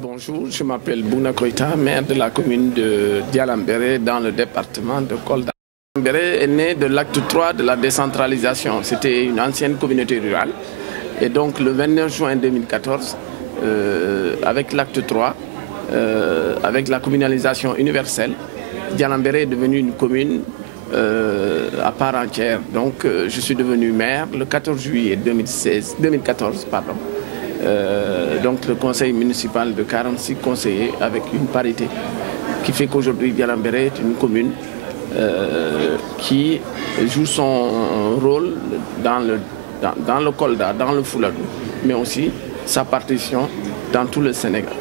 Bonjour, je m'appelle Bouna Koïta, maire de la commune de Dialambéré dans le département de Kolda. Dialambéré est né de l'acte 3 de la décentralisation. C'était une ancienne communauté rurale. Et donc le 29 juin 2014, avec l'acte 3, avec la communalisation universelle, Dialambéré est devenue une commune à part entière. Donc je suis devenu maire le 14 juillet 2014. Donc le conseil municipal de 46 conseillers avec une parité qui fait qu'aujourd'hui Dialambéré est une commune qui joue son rôle dans le Kolda, dans le Fouladou, mais aussi sa partition dans tout le Sénégal.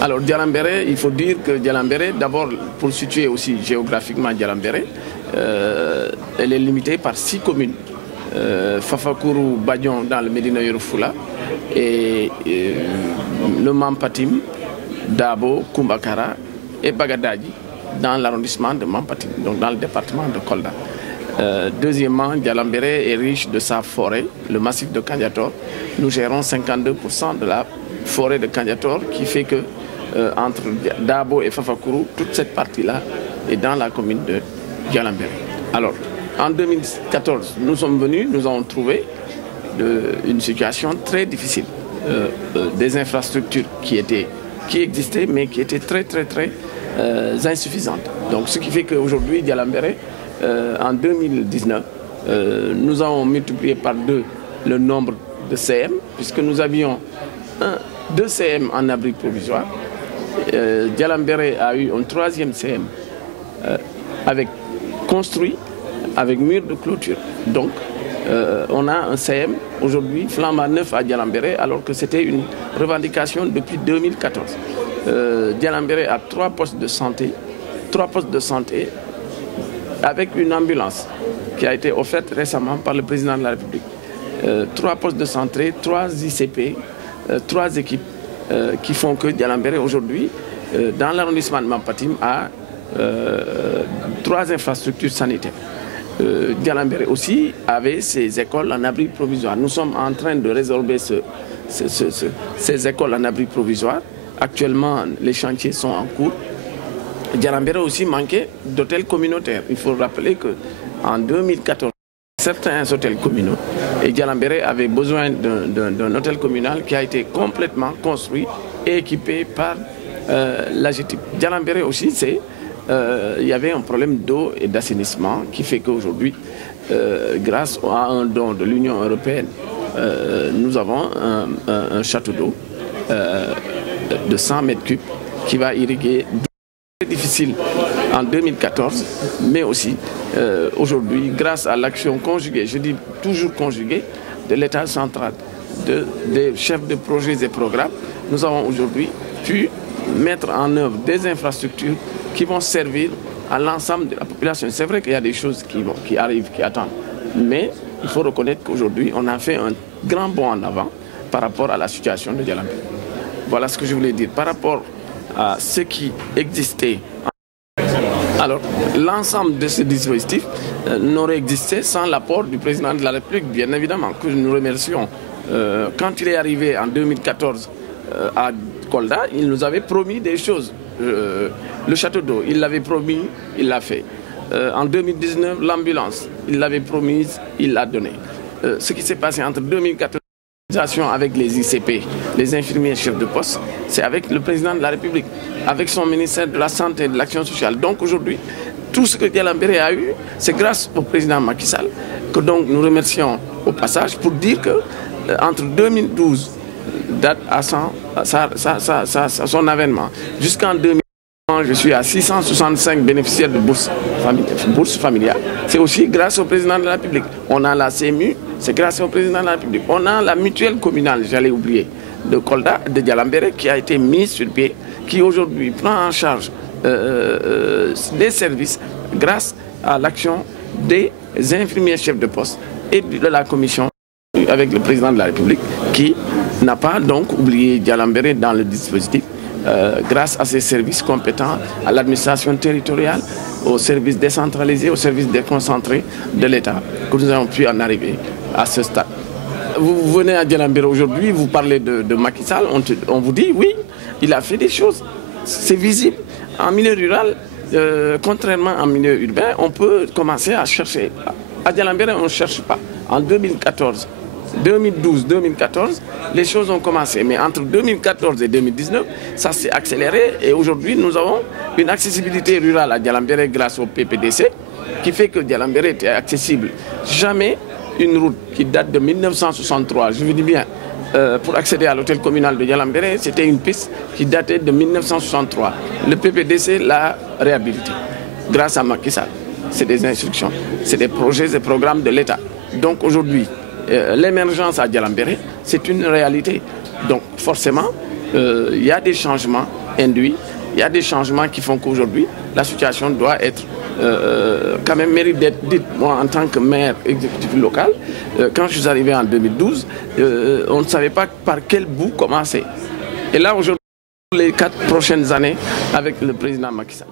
Alors Dialambéré, il faut dire que Dialambéré, d'abord pour situer aussi géographiquement Dialambéré, elle est limitée par 6 communes. Fafakuru, Badion dans le Médina Yoro Fula et le Mampatim, Dabo, Kumbakara et Bagadadi dans l'arrondissement de Mampatim, donc dans le département de Kolda. Deuxièmement, Dialambéré est riche de sa forêt, le massif de Kandiator. Nous gérons 52% de la forêt de Kandiator qui fait que entre Dabo et Fafakuru, toute cette partie-là est dans la commune de Dialambéré. Alors, en 2014, nous sommes venus, nous avons trouvé une situation très difficile. Des infrastructures qui existaient, mais qui étaient très insuffisantes. Donc ce qui fait qu'aujourd'hui, Dialambéré, en 2019, nous avons multiplié par 2 le nombre de CM, puisque nous avions 2 CM en abri provisoire. Dialambéré a eu un 3e CM construit avec mur de clôture. Donc, on a un CM aujourd'hui flambant neuf à Dialambéré, alors que c'était une revendication depuis 2014. Dialambéré a 3 postes de santé, avec une ambulance qui a été offerte récemment par le président de la République. 3 postes de santé, 3 ICP, 3 équipes qui font que Dialambéré aujourd'hui, dans l'arrondissement de Mampatim, a 3 infrastructures sanitaires. Dialambéré aussi avait ses écoles en abri provisoire. Nous sommes en train de résorber ces écoles en abri provisoire. Actuellement, les chantiers sont en cours. Dialambéré aussi manquait d'hôtels communautaires. Il faut rappeler qu'en 2014, certains hôtels communaux, et Dialambéré avait besoin d'un hôtel communal qui a été complètement construit et équipé par l'AGETIP. Dialambéré aussi, il y avait un problème d'eau et d'assainissement qui fait qu'aujourd'hui, grâce à un don de l'Union européenne, nous avons un château d'eau de 100 mètres cubes qui va irriguer. Très difficile en 2014, mais aussi aujourd'hui, grâce à l'action conjuguée, je dis toujours conjuguée, de l'État central, des chefs de projets et programmes, nous avons aujourd'hui pu mettre en œuvre des infrastructures qui vont servir à l'ensemble de la population. C'est vrai qu'il y a des choses qui arrivent, qui attendent, mais il faut reconnaître qu'aujourd'hui, on a fait un grand bond en avant par rapport à la situation de Dialambéré. Voilà ce que je voulais dire. Par rapport à ce qui existait, alors l'ensemble de ce dispositif n'aurait existé sans l'apport du président de la République, bien évidemment, que nous remercions. Quand il est arrivé en 2014 à Kolda, il nous avait promis des choses. Le château d'eau, il l'avait promis, il l'a fait. En 2019, l'ambulance, il l'avait promise, il l'a donnée. Ce qui s'est passé entre 2014 avec les ICP, les infirmiers chefs de poste, c'est avec le président de la République, avec son ministère de la Santé et de l'Action sociale. Donc aujourd'hui, tout ce que Dialambéré a eu, c'est grâce au président Macky Sall que donc nous remercions au passage pour dire que entre 2012, date à son avènement, jusqu'en 2000, je suis à 665 bénéficiaires de bourse familiale. C'est aussi grâce au président de la République. On a la CMU, c'est grâce au président de la République. On a la mutuelle communale, j'allais oublier, de Kolda, de Dialambéré, qui a été mise sur pied, qui aujourd'hui prend en charge des services grâce à l'action des infirmiers chefs de poste et de la commission avec le président de la République, qui n'a pas donc oublié Dialambéré dans le dispositif. Grâce à ces services compétents, à l'administration territoriale, aux services décentralisés, aux services déconcentrés de l'État, que nous avons pu en arriver à ce stade. vous venez à Djalambéré aujourd'hui, vous parlez de Macky Sall, on vous dit oui, il a fait des choses. C'est visible. En milieu rural, contrairement en milieu urbain, on peut commencer à chercher. À Djalambéré, on ne cherche pas. En 2014, 2012, 2014, les choses ont commencé. Mais entre 2014 et 2019, ça s'est accéléré. Et aujourd'hui, nous avons une accessibilité rurale à Djalambéré grâce au PPDC, qui fait que Djalambéré était accessible. Jamais une route qui date de 1963, je vous dis bien, pour accéder à l'hôtel communal de Djalambéré, c'était une piste qui datait de 1963. Le PPDC l'a réhabilité grâce à Macky Sall. C'est des instructions, c'est des projets et programmes de l'État. Donc aujourd'hui, l'émergence à Djalambéré, c'est une réalité. Donc forcément, il y a des changements induits, il y a des changements qui font qu'aujourd'hui, la situation doit être quand même mérite d'être dite. Moi, en tant que maire exécutif local, quand je suis arrivé en 2012, on ne savait pas par quel bout commencer. Et là, aujourd'hui, les 4 prochaines années, avec le président Macky Sall.